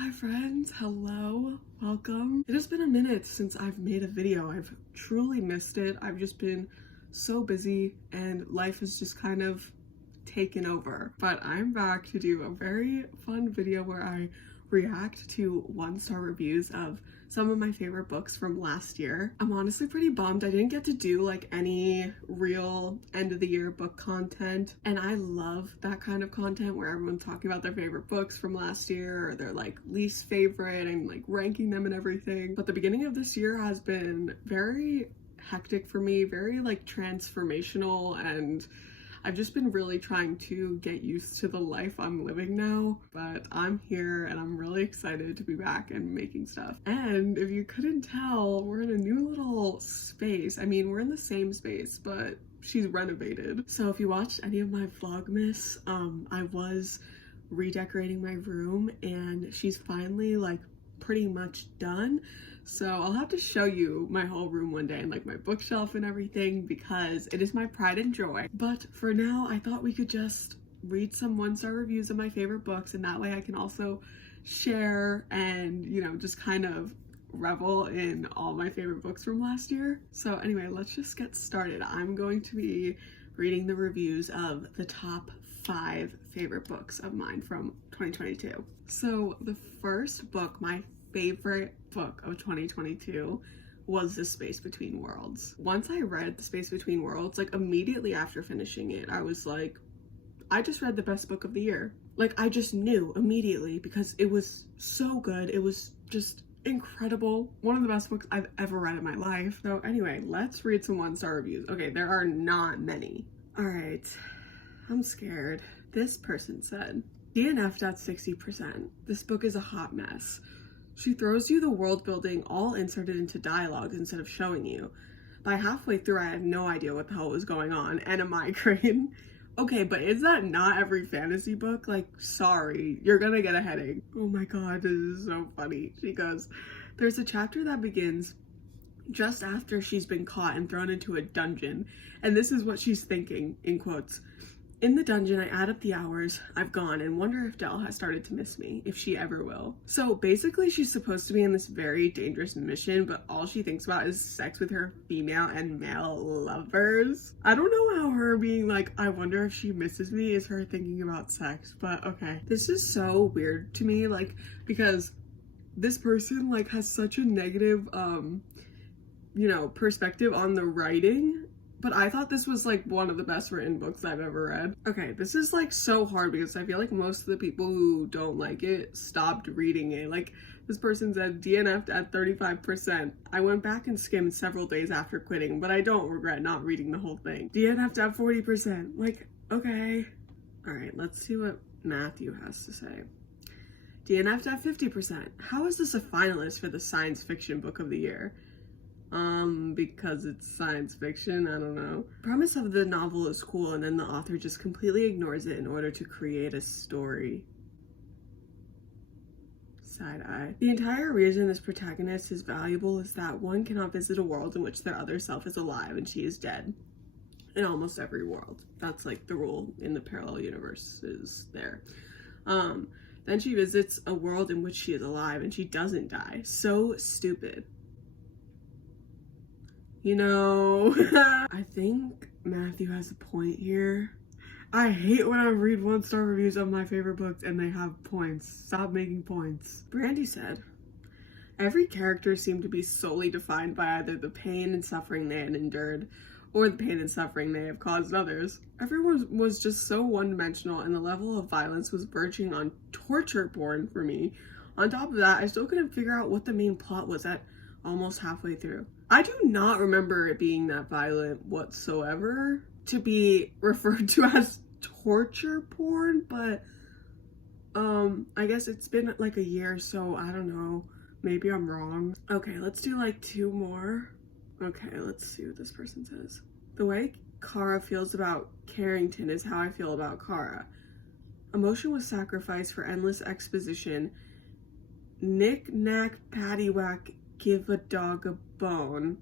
Hi friends, hello, welcome. It has been a minute since I've made a video. I've truly missed it. I've just been so busy and life has just kind of taken over. But I'm back to do a very fun video where I react to 1-star reviews of some of my favorite books from last year. I'm honestly pretty bummed I didn't get to do like any real end of the year book content, and I love that kind of content where everyone's talking about their favorite books from last year or their like least favorite and like ranking them and everything. But the beginning of this year has been very hectic for me, very like transformational, and I've just been really trying to get used to the life I'm living now, but I'm here and I'm really excited to be back and making stuff. And if you couldn't tell, we're in a new little space. I mean, we're in the same space, but she's renovated. So if you watched any of my Vlogmas, I was redecorating my room and she's finally like pretty much done. So I'll have to show you my whole room one day and like my bookshelf and everything because it is my pride and joy. But for now, I thought we could just read some 1-star reviews of my favorite books, and that way I can also share and, you know, just kind of revel in all my favorite books from last year. So anyway, let's just get started. I'm going to be reading the reviews of the top 5 favorite books of mine from 2022. So the first book, my favorite book of 2022, was The Space Between Worlds. Once I read The Space Between Worlds, like immediately after finishing it, I was like, I just read the best book of the year. Like I just knew immediately because it was so good. It was just incredible. One of the best books I've ever read in my life. So anyway, let's read some 1-star reviews. Okay, there are not many. All right, I'm scared. This person said, DNF'd at 60%. This book is a hot mess. She throws you the world building all inserted into dialogue instead of showing you. By halfway through, I had no idea what the hell was going on and a migraine. Okay, but is that not every fantasy book? Like, sorry, you're gonna get a headache. Oh my god, this is so funny. She goes, there's a chapter that begins just after she's been caught and thrown into a dungeon, and this is what she's thinking, in quotes. In the dungeon, I add up the hours I've gone and wonder if Dell has started to miss me, if she ever will. So basically, she's supposed to be in this very dangerous mission, but all she thinks about is sex with her female and male lovers. I don't know how her being like, I wonder if she misses me is her thinking about sex, but okay. This is so weird to me, like, because this person like has such a negative, you know, perspective on the writing. But I thought this was like one of the best written books I've ever read. Okay, this is like so hard because I feel like most of the people who don't like it stopped reading it. Like this person said DNF'd at 35%. I went back and skimmed several days after quitting, but I don't regret not reading the whole thing. DNF'd at 40%. Like, okay. All right, let's see what Matthew has to say. DNF'd at 50%. How is this a finalist for the science fiction book of the year? Because it's science fiction, I don't know. Premise of the novel is cool and then the author just completely ignores it in order to create a story. Side eye. The entire reason this protagonist is valuable is that one cannot visit a world in which their other self is alive and she is dead. In almost every world. That's like the rule in the parallel universes there. Then she visits a world in which she is alive and she doesn't die. So stupid. You know, I think Matthew has a point here. I hate when I read 1-star reviews of my favorite books and they have points. Stop making points. Brandy said, every character seemed to be solely defined by either the pain and suffering they had endured or the pain and suffering they have caused others. Everyone was just so one-dimensional and the level of violence was verging on torture porn for me. On top of that, I still couldn't figure out what the main plot was at almost halfway through. I do not remember it being that violent whatsoever to be referred to as torture porn, but I guess it's been like a year, so I don't know. Maybe I'm wrong. Okay, let's do like 2 more. Okay, let's see what this person says. The way Kara feels about Carrington is how I feel about Kara. Emotion was sacrificed for endless exposition. Knick knack paddywhack, give a dog a bone.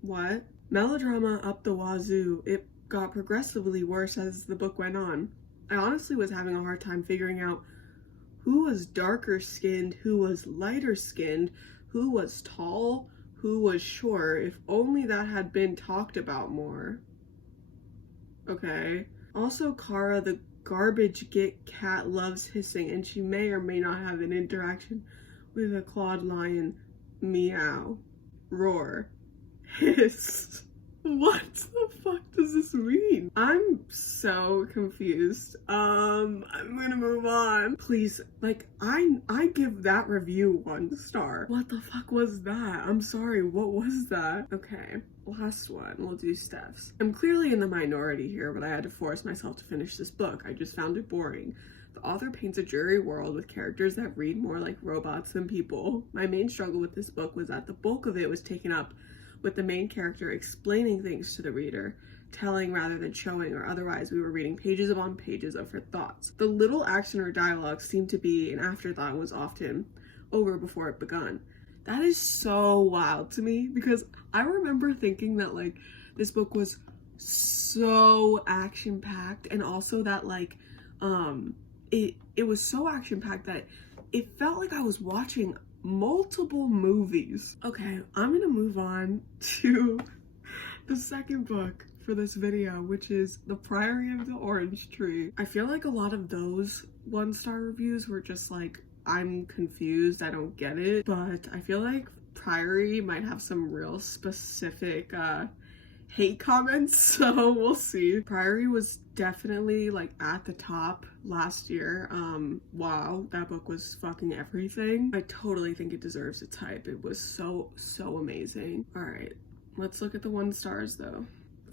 What? Melodrama up the wazoo. It got progressively worse as the book went on. I honestly was having a hard time figuring out Who was darker skinned? Who was lighter skinned? Who was tall? Who was short? If only that had been talked about more. Okay. Also, Kara, the garbage git cat, loves hissing, and she may or may not have an interaction with a clawed lion. Meow. Roar. Hiss. What the fuck does this mean? I'm so confused. I'm gonna move on. Please, like, I give that review 1 star. What the fuck was that? I'm sorry, what was that? Okay, last one, we'll do Steph's. I'm clearly in the minority here, but I had to force myself to finish this book. I just found it boring. The author paints a dreary world with characters that read more like robots than people. My main struggle with this book was that the bulk of it was taken up with the main character explaining things to the reader, telling rather than showing, or otherwise we were reading pages upon pages of her thoughts. The little action or dialogue seemed to be an afterthought and was often over before it begun. That is so wild to me, because I remember thinking that, like, this book was so action-packed, and also that, like, it was so action-packed that it felt like I was watching multiple movies. Okay, I'm gonna move on to the second book for this video, which is The Priory of the Orange Tree. I feel like a lot of those 1-star reviews were just like, I'm confused, I don't get it, but I feel like Priory might have some real specific hate comments, so we'll see. Priory was definitely like at the top last year. Wow, that book was fucking everything. I totally think it deserves its hype. It was so amazing. All right, let's look at the 1 stars though.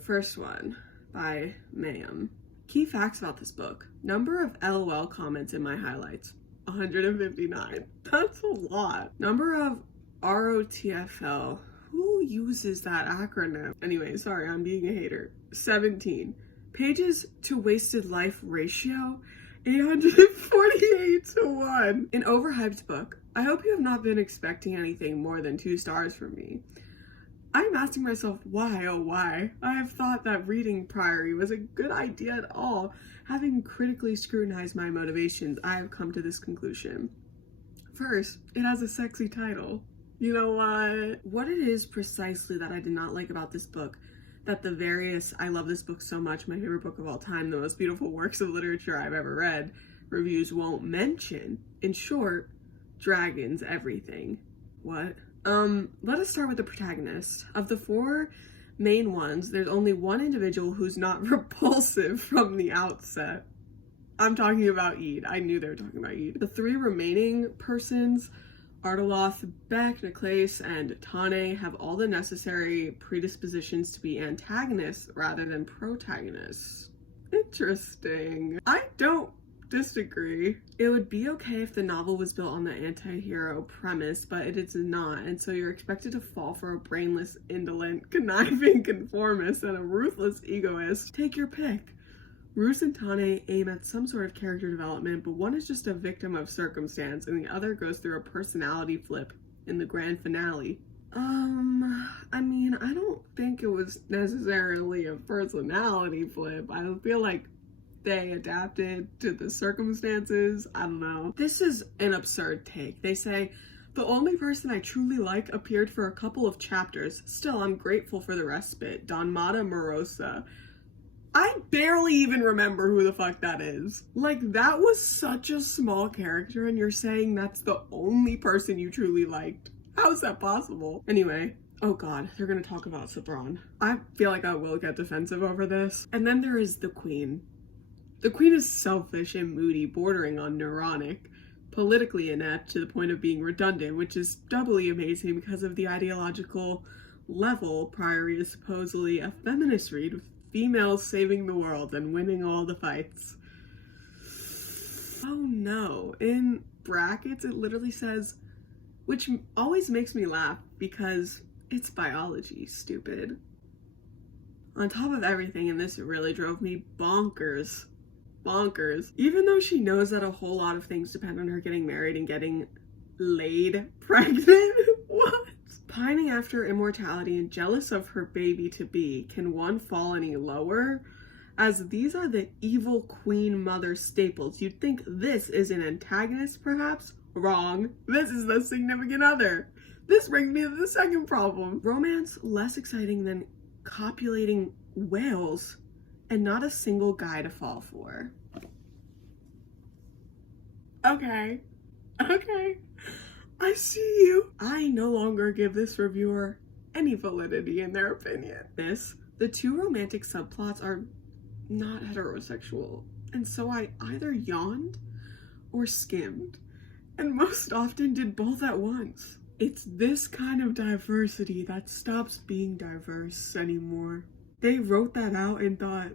First one by Mayhem. Key facts about this book. Number of LOL comments in my highlights, 159. That's a lot. Number of ROTFL. Who uses that acronym? Anyway, sorry, I'm being a hater. 17. Pages to wasted life ratio, 848 to 1. An overhyped book. I hope you have not been expecting anything more than 2 stars from me. I'm asking myself why, oh why, I have thought that reading Priory was a good idea at all. Having critically scrutinized my motivations, I have come to this conclusion. First, it has a sexy title. You know what? What it is precisely that I did not like about this book, that the various I love this book so much, my favorite book of all time, the most beautiful works of literature I've ever read, reviews won't mention. In short, dragons, everything. What? Let us start with the protagonist. Of the 4 main ones, there's only one individual who's not repulsive from the outset. I'm talking about Ede. I knew they were talking about Ede. The 3 remaining persons, Ardeloth, Beck, Niclace, and Tane, have all the necessary predispositions to be antagonists rather than protagonists. Interesting. I don't disagree. It would be okay if the novel was built on the anti-hero premise, but it is not, and so you're expected to fall for a brainless, indolent, conniving conformist and a ruthless egoist. Take your pick. Roose and Tane aim at some sort of character development, but one is just a victim of circumstance and the other goes through a personality flip in the grand finale. I mean, I don't think it was necessarily a personality flip. I feel like they adapted to the circumstances. I don't know. This is an absurd take. They say, the only person I truly like appeared for a couple of chapters. Still, I'm grateful for the respite. Donmata Morosa. I barely even remember who the fuck that is. Like, that was such a small character and you're saying that's the only person you truly liked. How is that possible? Anyway, oh god, they're gonna talk about Sabran. I feel like I will get defensive over this. And then there is the Queen. The Queen is selfish and moody, bordering on neurotic, politically inept to the point of being redundant, which is doubly amazing because of the ideological level. Priory is supposedly a feminist read with females saving the world and winning all the fights. Oh no, in brackets it literally says, which always makes me laugh because it's biology, stupid. On top of everything, and this really drove me bonkers, even though she knows that a whole lot of things depend on her getting married and getting laid pregnant, what? Pining after immortality and jealous of her baby-to-be, can one fall any lower? As these are the evil queen mother staples. You'd think this is an antagonist, perhaps? Wrong. This is the significant other. This brings me to the second problem. Romance less exciting than copulating whales and not a single guy to fall for. Okay. I see you. I no longer give this reviewer any validity in their opinion. The two romantic subplots are not heterosexual, and so I either yawned or skimmed, and most often did both at once. It's this kind of diversity that stops being diverse anymore. They wrote that out and thought,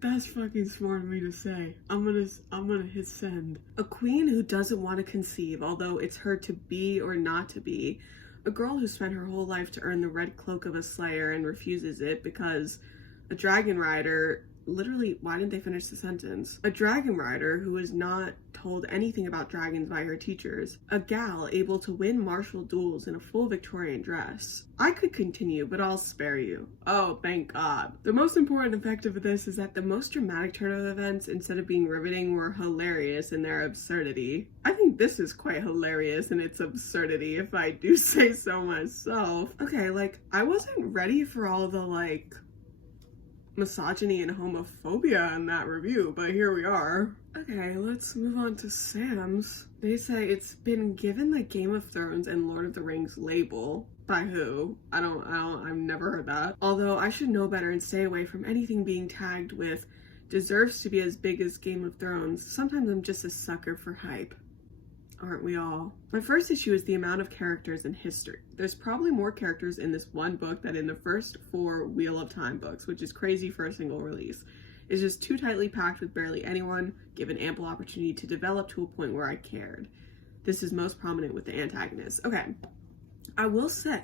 that's fucking smart of me to say. I'm gonna hit send. A queen who doesn't want to conceive, although it's her to be or not to be. A girl who spent her whole life to earn the red cloak of a slayer and refuses it because a dragon rider, literally, why didn't they finish the sentence? A dragon rider who is not told anything about dragons by her teachers. A gal able to win martial duels in a full Victorian dress. I could continue, but I'll spare you. Oh, thank God. The most important effect of this is that the most dramatic turn of events, instead of being riveting, were hilarious in their absurdity. I think this is quite hilarious in its absurdity, if I do say so myself. Okay, like, I wasn't ready for all the, like, misogyny and homophobia in that review, but here we are. Okay, let's move on to Sam's. They say it's been given the Game of Thrones and Lord of the Rings label. By who? I've never heard that. Although I should know better and stay away from anything being tagged with deserves to be as big as Game of Thrones. Sometimes I'm just a sucker for hype. Aren't we all? My first issue is the amount of characters in history. There's probably more characters in this one book than in the first 4 Wheel of Time books, which is crazy for a single release. It's just too tightly packed with barely anyone, given ample opportunity to develop to a point where I cared. This is most prominent with the antagonists. Okay, I will say,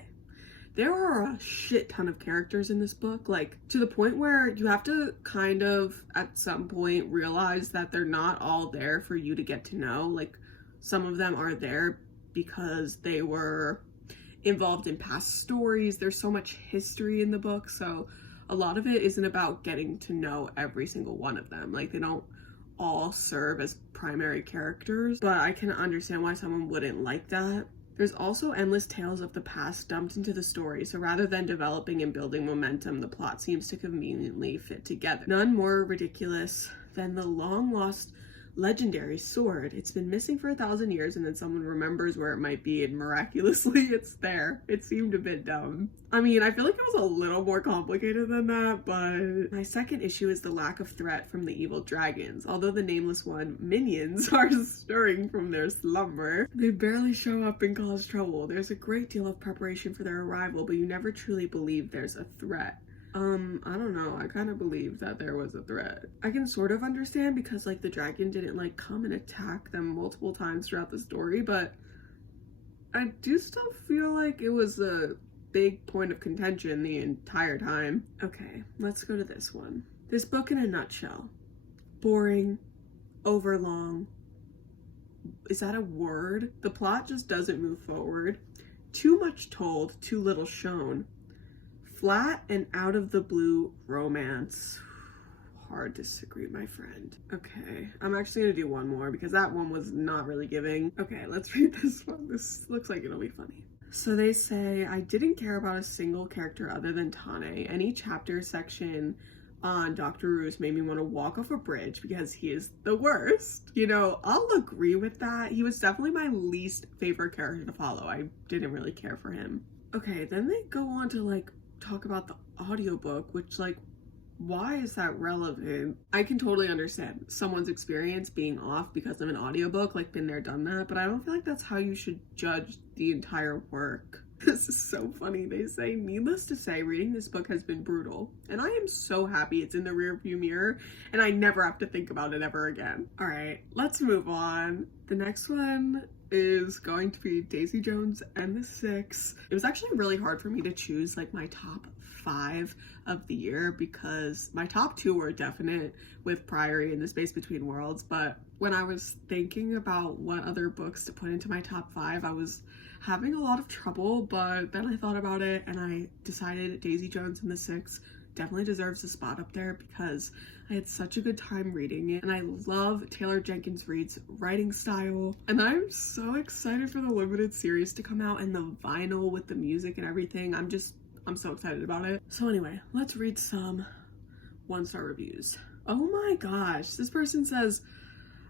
there are a shit ton of characters in this book, like, to the point where you have to kind of, at some point, realize that they're not all there for you to get to know. Like, some of them are there because they were involved in past stories. There's so much history in the book, so a lot of it isn't about getting to know every single one of them. Like, they don't all serve as primary characters, but I can understand why someone wouldn't like that. There's also endless tales of the past dumped into the story, so rather than developing and building momentum, the plot seems to conveniently fit together. None more ridiculous than the long-lost legendary sword. It's been missing for 1,000 years and then someone remembers where it might be and miraculously it's there. It seemed a bit dumb. I mean, I feel like it was a little more complicated than that, but my second issue is the lack of threat from the evil dragons. Although the nameless one, minions, are stirring from their slumber, they barely show up and cause trouble. There's a great deal of preparation for their arrival, but you never truly believe there's a threat. I don't know, I kind of believe that there was a threat. I can sort of understand because, like, the dragon didn't, like, come and attack them multiple times throughout the story, but I do still feel like it was a big point of contention the entire time. Okay, let's go to this one. This book in a nutshell. Boring, overlong. Is that a word? The plot just doesn't move forward. Too much told, too little shown. Flat and out of the blue romance. Hard to disagree, my friend. Okay, I'm actually gonna do one more because that one was not really giving. Okay, let's read this one. This looks like it'll be funny. So they say, I didn't care about a single character other than Tane. Any chapter section on Dr. Roos made me want to walk off a bridge because he is the worst. You know, I'll agree with that. He was definitely my least favorite character to follow. I didn't really care for him. Okay, then they go on to, like, talk about the audiobook, which, like, why is that relevant? I can totally understand someone's experience being off because of an audiobook, like, been there, done that, but I don't feel like that's how you should judge the entire work. This is so funny. They say, needless to say, reading this book has been brutal, and I am so happy it's in the rearview mirror and I never have to think about it ever again. All right, let's move on. The next one is going to be Daisy Jones and the Six. It was actually really hard for me to choose, like, my top 5 of the year because my top 2 were definite with Priory and The Space Between Worlds, but when I was thinking about what other books to put into my top 5, I was having a lot of trouble, but then I thought about it and I decided Daisy Jones and the Six definitely deserves a spot up there because I had such a good time reading it, and I love Taylor Jenkins Reid's writing style, and I'm so excited for the limited series to come out and the vinyl with the music and everything. I'm so excited about it. So anyway, let's read some 1-star reviews. Oh my gosh, this person says,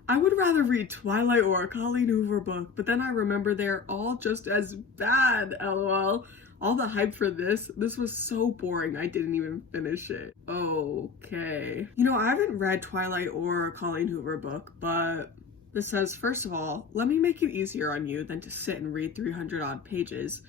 I would rather read Twilight or a Colleen Hoover book, but then I remember they're all just as bad, lol. All the hype for this was so boring I didn't even finish it. Okay. You know, I haven't read Twilight or a Colleen Hoover book, but this says, first of all, let me make it easier on you than to sit and read 300 odd pages.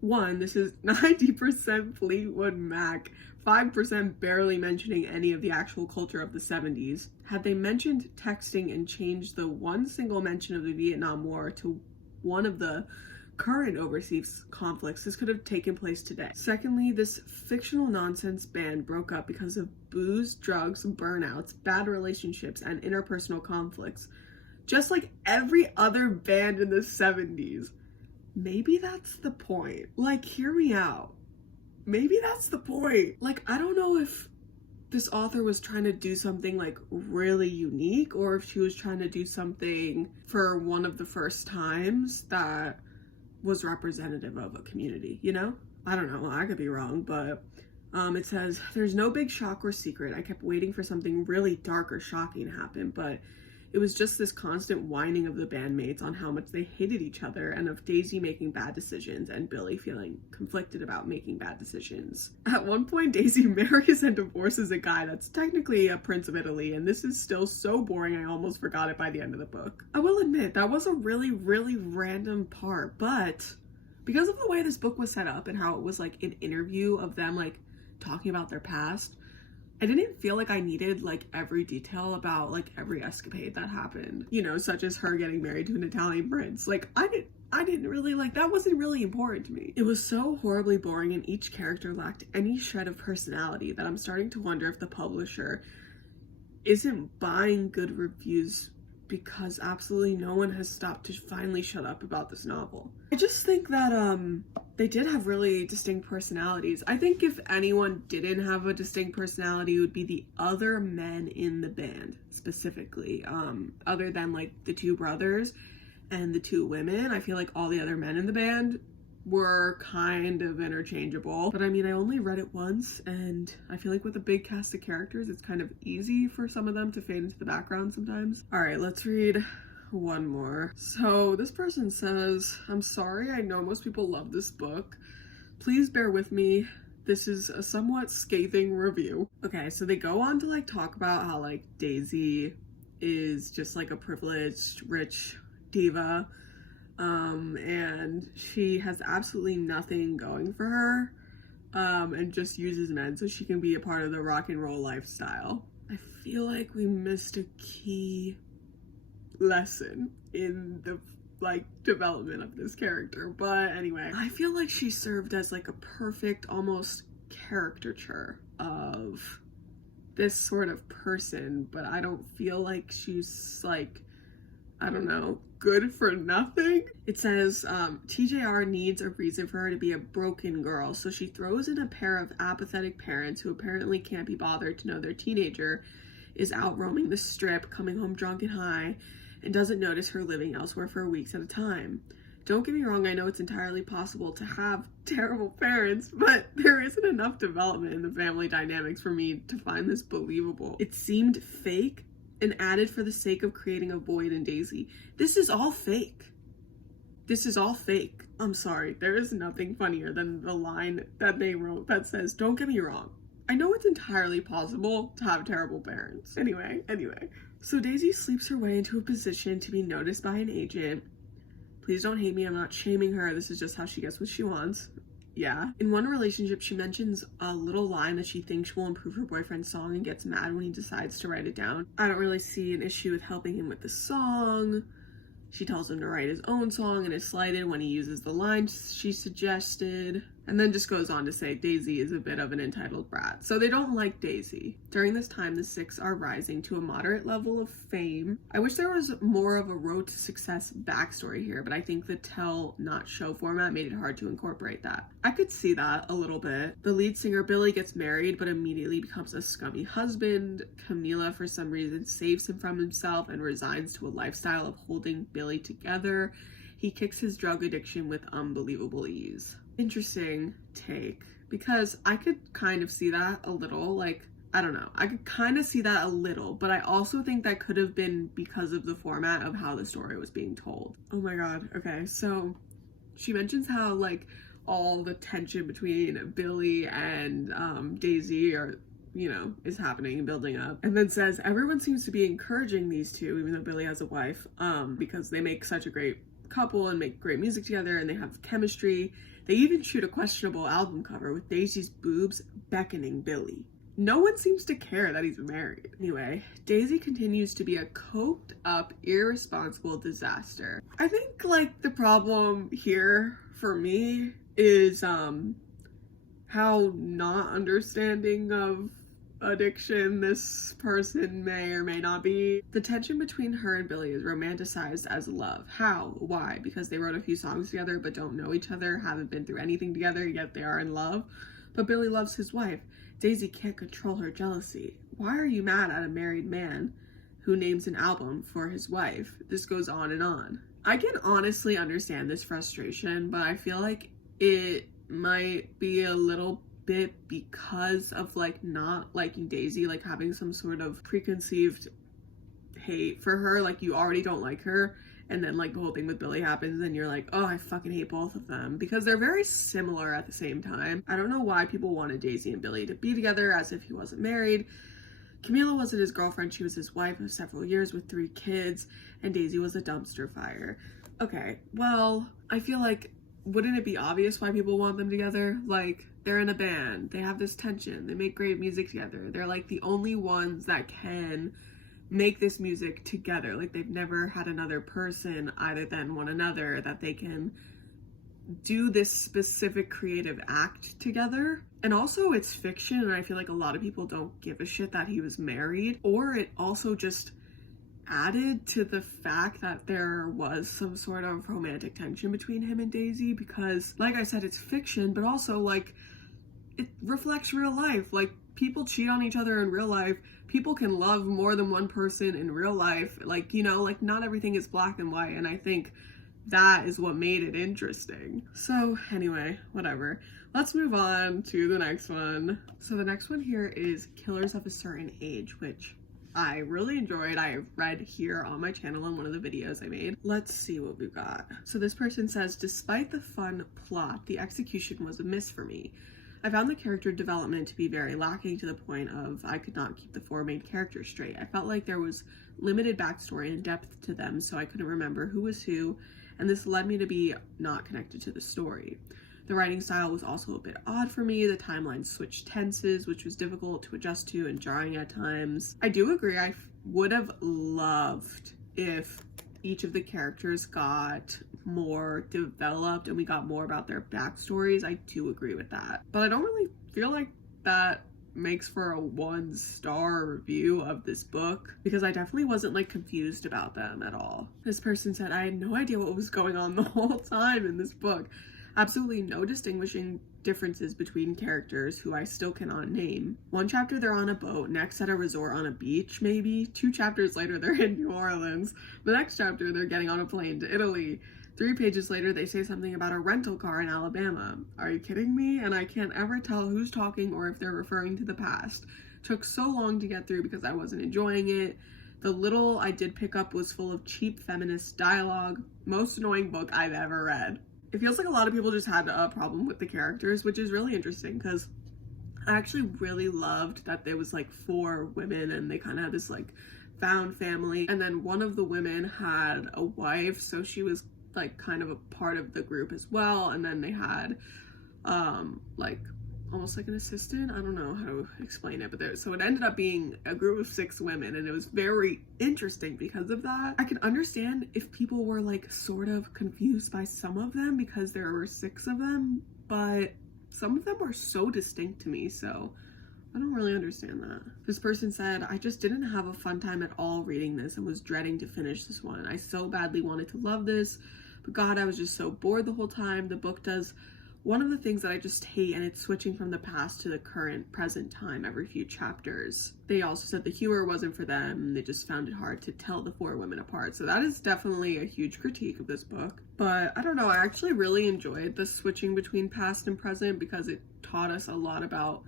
1, this is 90% Fleetwood Mac, 5% barely mentioning any of the actual culture of the 70s. Had they mentioned texting and changed the one single mention of the Vietnam War to one of the current overseas conflicts, this could have taken place today. Secondly, this fictional nonsense band broke up because of booze, drugs, burnouts, bad relationships, and interpersonal conflicts, just like every other band in the 70s. Maybe that's the point. Like, hear me out. Maybe that's the point. Like, I don't know if this author was trying to do something like really unique, or if she was trying to do something for one of the first times that was representative of a community, you know? I don't know, I could be wrong, but it says, there's no big shock or secret. I kept waiting for something really dark or shocking to happen, but it was just this constant whining of the bandmates on how much they hated each other, and of Daisy making bad decisions and Billy feeling conflicted about making bad decisions. At one point, Daisy marries and divorces a guy that's technically a prince of Italy, and this is still so boring I almost forgot it by the end of the book. I will admit, that was a really, really random part, but because of the way this book was set up and how it was like an interview of them like talking about their past, I didn't feel like I needed like every detail about like every escapade that happened, you know, such as her getting married to an Italian prince. Like I didn't really like, that wasn't really important to me. It was so horribly boring and each character lacked any shred of personality that I'm starting to wonder if the publisher isn't buying good reviews because absolutely no one has stopped to finally shut up about this novel. I just think that they did have really distinct personalities. I think if anyone didn't have a distinct personality, it would be the other men in the band, specifically. Other than like the 2 brothers and the 2 women, I feel like all the other men in the band were kind of interchangeable. But I mean, I only read it once, and I feel like with a big cast of characters, it's kind of easy for some of them to fade into the background sometimes. All right, let's read one more. So this person says, I'm sorry, I know most people love this book. Please bear with me. This is a somewhat scathing review. Okay, so they go on to like talk about how like Daisy is just like a privileged, rich diva. And she has absolutely nothing going for her, and just uses men so she can be a part of the rock and roll lifestyle. I feel like we missed a key lesson in the like development of this character, but anyway, I feel like she served as like a perfect almost caricature of this sort of person, but I don't feel like she's like, I don't know, good for nothing. It says, TJR needs a reason for her to be a broken girl, so she throws in a pair of apathetic parents who apparently can't be bothered to know their teenager is out roaming the strip, coming home drunk and high, and doesn't notice her living elsewhere for weeks at a time. Don't get me wrong, I know it's entirely possible to have terrible parents, but there isn't enough development in the family dynamics for me to find this believable. It seemed fake and added for the sake of creating a void in Daisy. This is all fake. This is all fake. I'm sorry, there is nothing funnier than the line that they wrote that says, don't get me wrong, I know it's entirely possible to have terrible parents. Anyway, so Daisy sleeps her way into a position to be noticed by an agent. Please don't hate me, I'm not shaming her, this is just how she gets what she wants. Yeah. In one relationship, she mentions a little line that she thinks will improve her boyfriend's song and gets mad when he decides to write it down. I don't really see an issue with helping him with the song. She tells him to write his own song and is slighted when he uses the line she suggested. And then just goes on to say Daisy is a bit of an entitled brat. So they don't like Daisy. During this time, the six are rising to a moderate level of fame. I wish there was more of a road to success backstory here, but I think the tell, not show format made it hard to incorporate that. I could see that a little bit. The lead singer, Billy, gets married, but immediately becomes a scummy husband. Camila, for some reason, saves him from himself and resigns to a lifestyle of holding Billy together. He kicks his drug addiction with unbelievable ease. Interesting take, because I could kind of see that a little, like, I don't know, I could kind of see that a little, but I also think that could have been because of the format of how the story was being told. Oh my god, okay, so she mentions how, like, all the tension between Billy and Daisy are, you know, is happening and building up, and then says everyone seems to be encouraging these two, even though Billy has a wife, because they make such a great couple and make great music together and they have chemistry. They even shoot a questionable album cover with Daisy's boobs beckoning Billy. No one seems to care that he's married. Anyway, Daisy continues to be a coked up, irresponsible disaster. I think, like, the problem here for me is how not understanding of addiction this person may or may not be. The tension between her and Billy is romanticized as love. How? Why? Because they wrote a few songs together but don't know each other, haven't been through anything together, yet they are in love. But Billy loves his wife. Daisy can't control her jealousy. Why are you mad at a married man who names an album for his wife? This goes on and on. I can honestly understand this frustration, but I feel like it might be a little bit because of, like, not liking Daisy, like having some sort of preconceived hate for her, like you already don't like her, and then, like, the whole thing with Billy happens and you're like, oh, I fucking hate both of them, because they're very similar at the same time. I don't know why people wanted Daisy and Billy to be together as if he wasn't married. Camila wasn't his girlfriend, she was his wife of several years with 3 kids, and Daisy was a dumpster fire. Okay, well, I feel like, wouldn't it be obvious why people want them together? Like, they're in a band, they have this tension, they make great music together, they're like the only ones that can make this music together. Like, they've never had another person other than one another that they can do this specific creative act together. And also, it's fiction, and I feel like a lot of people don't give a shit that he was married, or it also just added to the fact that there was some sort of romantic tension between him and Daisy, because, like I said, it's fiction, but also, like, it reflects real life. Like, people cheat on each other in real life. People can love more than one person in real life. Like, you know, like, not everything is black and white, and I think that is what made it interesting. So anyway, whatever. Let's move on to the next one. So the next one here is Killers of a Certain Age, which I really enjoyed. I read here on my channel in one of the videos I made. Let's see what we've got. So this person says, despite the fun plot, the execution was a miss for me. I found the character development to be very lacking, to the point of I could not keep the 4 main characters straight. I felt like there was limited backstory and depth to them, so I couldn't remember who was who, and this led me to be not connected to the story. The writing style was also a bit odd for me. The timeline switched tenses, which was difficult to adjust to and jarring at times. I do agree, I would have loved if each of the characters got more developed and we got more about their backstories. I do agree with that. But I don't really feel like that makes for a 1-star review of this book, because I definitely wasn't, like, confused about them at all. This person said, I had no idea what was going on the whole time in this book. Absolutely no distinguishing differences between characters who I still cannot name. One chapter they're on a boat, next at a resort on a beach, maybe. 2 chapters later they're in New Orleans. The next chapter they're getting on a plane to Italy. 3 pages later they say something about a rental car in Alabama. Are you kidding me? And I can't ever tell who's talking or if they're referring to the past. Took so long to get through because I wasn't enjoying it. The little I did pick up was full of cheap feminist dialogue. Most annoying book I've ever read. It feels like a lot of people just had a problem with the characters, which is really interesting, because I actually really loved that there was, like, 4 women and they kind of had this, like, found family, and then one of the women had a wife, so she was, like, kind of a part of the group as well, and then they had like, almost like an assistant. I don't know how to explain it, but so it ended up being a group of 6 women, and it was very interesting because of that. I can understand if people were, like, sort of confused by some of them because there were 6 of them, but some of them are so distinct to me, so I don't really understand that. This person said, I just didn't have a fun time at all reading this and was dreading to finish this one. I so badly wanted to love this, but God, I was just so bored the whole time. The book does one of the things that I just hate, and it's switching from the past to the current present time every few chapters. They also said the humor wasn't for them. They just found it hard to tell the four women apart. So that is definitely a huge critique of this book. But I don't know, I actually really enjoyed the switching between past and present because it taught us a lot about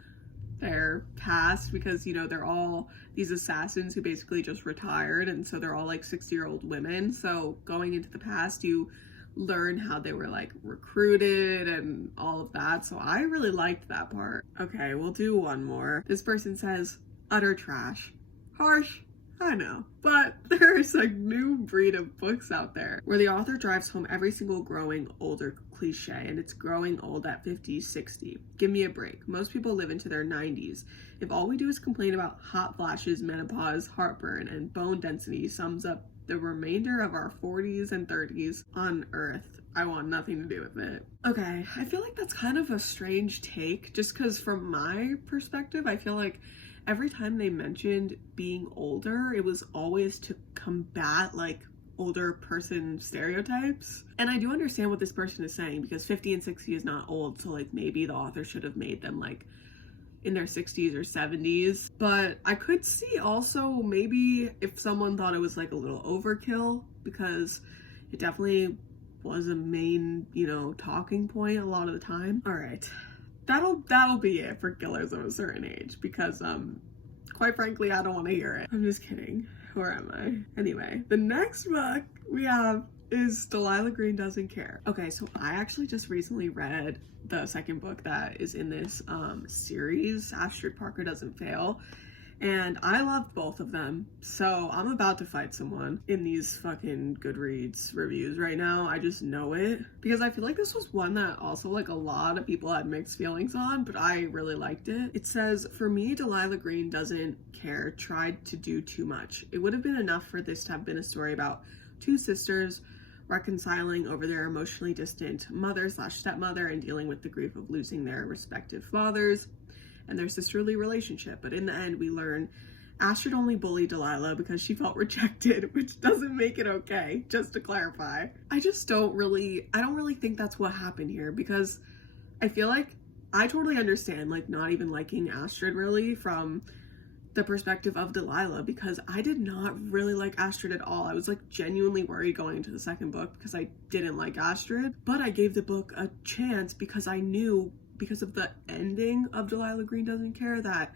their past, because, you know, they're all these assassins who basically just retired, and so they're all like 60-year-old women. So going into the past, you learn how they were like recruited and all of that. So I really liked that part. Okay, we'll do one more. This person says, utter trash. Harsh, I know, but there's a new breed of books out there where the author drives home every single growing older cliche, and it's growing old at 50, 60. Give me a break. Most people live into their 90s. If all we do is complain about hot flashes, menopause, heartburn, and bone density sums up the remainder of our 40s and 30s on Earth, I want nothing to do with it. Okay, I feel like that's kind of a strange take, just because from my perspective, I feel like every time they mentioned being older, it was always to combat like older person stereotypes. And I do understand what this person is saying, because 50 and 60 is not old, so like maybe the author should have made them like in their 60s or 70s. But I could see also maybe if someone thought it was like a little overkill, because it definitely was a main, you know, talking point a lot of the time. All right, that'll be it for killers of a certain age, because quite frankly, I don't want to hear it. I'm just kidding. Where am I? Anyway, the next book we have is Delilah Green Doesn't Care. Okay, so I actually just recently read the second book that is in this series, Astrid Parker Doesn't Fail, and I loved both of them. So I'm about to fight someone in these fucking Goodreads reviews right now. I just know it, because I feel like this was one that also like a lot of people had mixed feelings on, but I really liked it. It says, for me, Delilah Green Doesn't Care tried to do too much. It would have been enough for this to have been a story about two sisters reconciling over their emotionally distant mother/stepmother and dealing with the grief of losing their respective fathers and their sisterly relationship. But in the end, we learn Astrid only bullied Delilah because she felt rejected, which doesn't make it okay, just to clarify. I don't really think that's what happened here, because I feel like I totally understand like not even liking Astrid really from the perspective of Delilah, because I did not really like Astrid at all. I was like genuinely worried going into the second book because I didn't like Astrid, but I gave the book a chance because I knew, because of the ending of Delilah Green Doesn't Care, that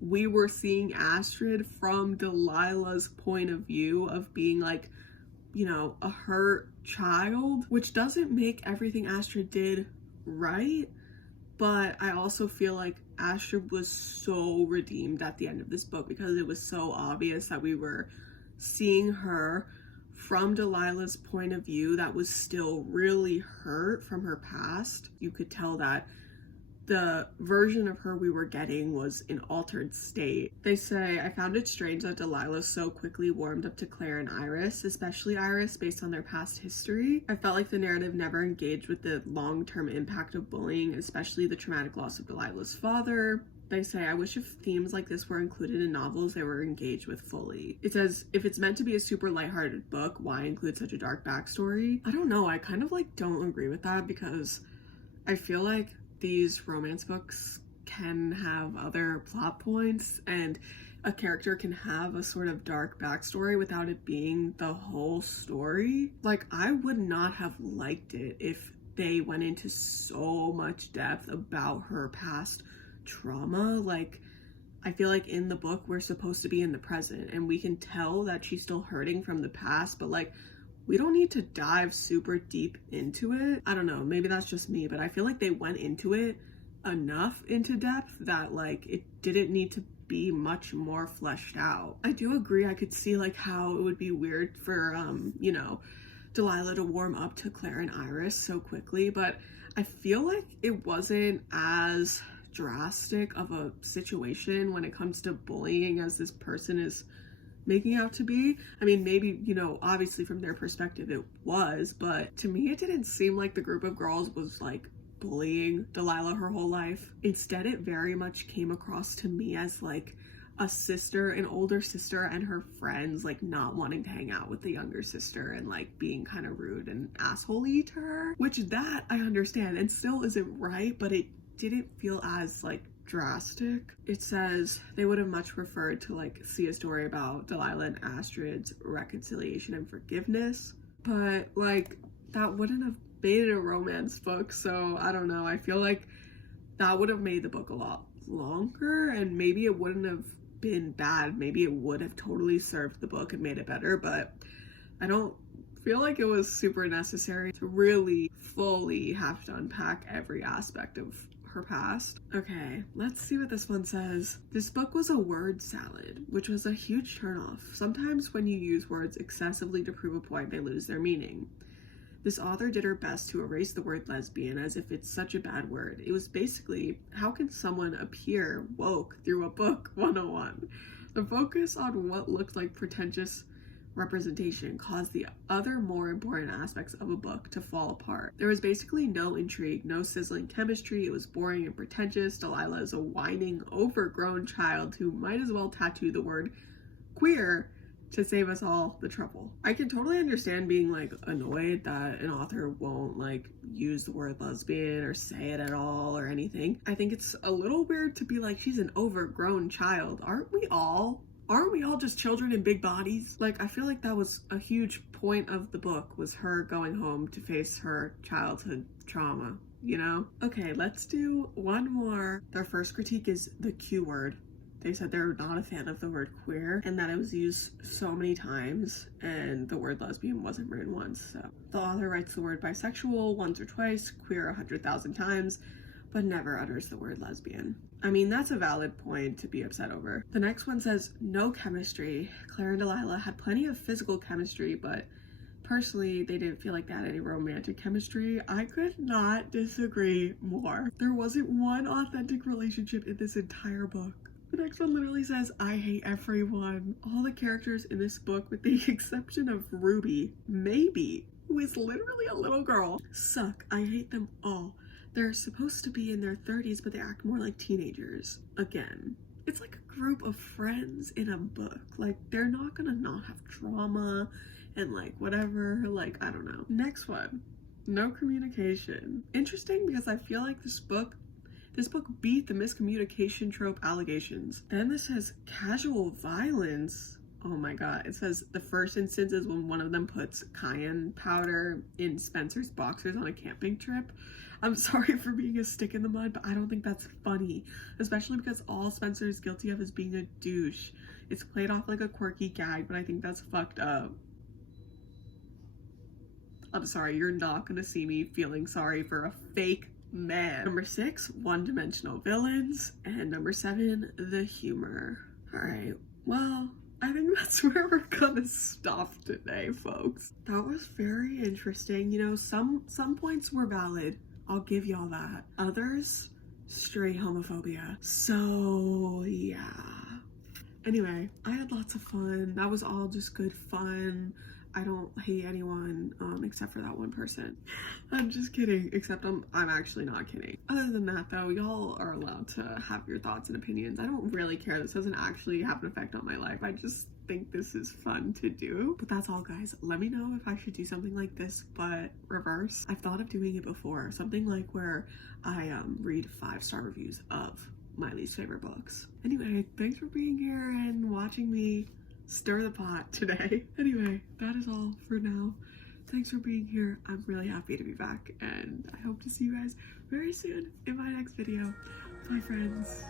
we were seeing Astrid from Delilah's point of view of being like, you know, a hurt child, which doesn't make everything Astrid did right. But I also feel like Astrid was so redeemed at the end of this book, because it was so obvious that we were seeing her from Delilah's point of view that was still really hurt from her past. You could tell that the version of her we were getting was an altered state. They say, I found it strange that Delilah so quickly warmed up to Claire and Iris, especially Iris, based on their past history. I felt like the narrative never engaged with the long-term impact of bullying, especially the traumatic loss of Delilah's father. They say, I wish if themes like this were included in novels they were engaged with fully. It says, if it's meant to be a super lighthearted book, why include such a dark backstory? I don't know, I kind of like don't agree with that, because I feel like these romance books can have other plot points, and a character can have a sort of dark backstory without it being the whole story. Like, I would not have liked it if they went into so much depth about her past trauma. Like, I feel like in the book we're supposed to be in the present, and we can tell that she's still hurting from the past, but like, we don't need to dive super deep into it. I don't know, maybe that's just me, but I feel like they went into it enough into depth that like it didn't need to be much more fleshed out. I do agree, I could see like how it would be weird for you know, Delilah to warm up to Claire and Iris so quickly, but I feel like it wasn't as drastic of a situation when it comes to bullying as this person is making out to be. I mean, maybe, you know, obviously from their perspective it was, but to me it didn't seem like the group of girls was like bullying Delilah her whole life. Instead, it very much came across to me as like a sister, an older sister, and her friends like not wanting to hang out with the younger sister and like being kind of rude and assholey to her, which that I understand and still isn't right, but it didn't feel as like drastic. It says they would have much preferred to like see a story about Delilah and Astrid's reconciliation and forgiveness, but like that wouldn't have made it a romance book. So I don't know, I feel like that would have made the book a lot longer, and maybe it wouldn't have been bad. Maybe it would have totally served the book and made it better, but I don't feel like it was super necessary to really fully have to unpack every aspect of her past. Okay, let's see what this one says. This book was a word salad, which was a huge turnoff. Sometimes when you use words excessively to prove a point, they lose their meaning. This author did her best to erase the word lesbian as if it's such a bad word. It was basically, how can someone appear woke through a book 101? The focus on what looked like pretentious representation caused the other more important aspects of a book to fall apart. There was basically no intrigue, no sizzling chemistry. It was boring and pretentious. Delilah is a whining, overgrown child who might as well tattoo the word queer to save us all the trouble. I can totally understand being like annoyed that an author won't like use the word lesbian or say it at all or anything. I think it's a little weird to be like, she's an overgrown child. Aren't we all? Aren't we all just children in big bodies? Like, I feel like that was a huge point of the book, was her going home to face her childhood trauma, you know? Okay, let's do one more. Their first critique is the Q word. They said they're not a fan of the word queer and that it was used so many times and the word lesbian wasn't written once. So the author writes the word bisexual once or twice, queer 100,000 times, but never utters the word lesbian. I mean, that's a valid point to be upset over. The next one says no chemistry. Claire and Delilah had plenty of physical chemistry, but personally, they didn't feel like they had any romantic chemistry. I could not disagree more. There wasn't one authentic relationship in this entire book. The next one literally says, I hate everyone. All the characters in this book, with the exception of Ruby, maybe, who is literally a little girl, suck. I hate them all. They're supposed to be in their 30s, but they act more like teenagers. Again, it's like a group of friends in a book. Like, they're not gonna not have drama and like whatever, like, I don't know. Next one, no communication. Interesting, because I feel like this book beat the miscommunication trope allegations. Then this says casual violence. Oh my god. It says the first instance is when one of them puts cayenne powder in Spencer's boxers on a camping trip. I'm sorry for being a stick in the mud, but I don't think that's funny, especially because all Spencer is guilty of is being a douche. It's played off like a quirky gag, but I think that's fucked up. I'm sorry, you're not gonna see me feeling sorry for a fake man. Number 6, one-dimensional villains, and number 7, the humor. Alright, well, I think that's where we're gonna stop today, folks. That was very interesting. You know, some points were valid. I'll give y'all that. Others, straight homophobia. So, yeah. Anyway, I had lots of fun. That was all just good fun. I don't hate anyone except for that one person. I'm just kidding, except I'm actually not kidding. Other than that though, y'all are allowed to have your thoughts and opinions. I don't really care. This doesn't actually have an effect on my life. I just think this is fun to do. But that's all, guys. Let me know if I should do something like this, but reverse. I've thought of doing it before. Something like where I read 5-star reviews of my least favorite books. Anyway, thanks for being here and watching me stir the pot today. Anyway, that is all for now. Thanks for being here. I'm really happy to be back, and I hope to see you guys very soon in my next video. Bye, friends.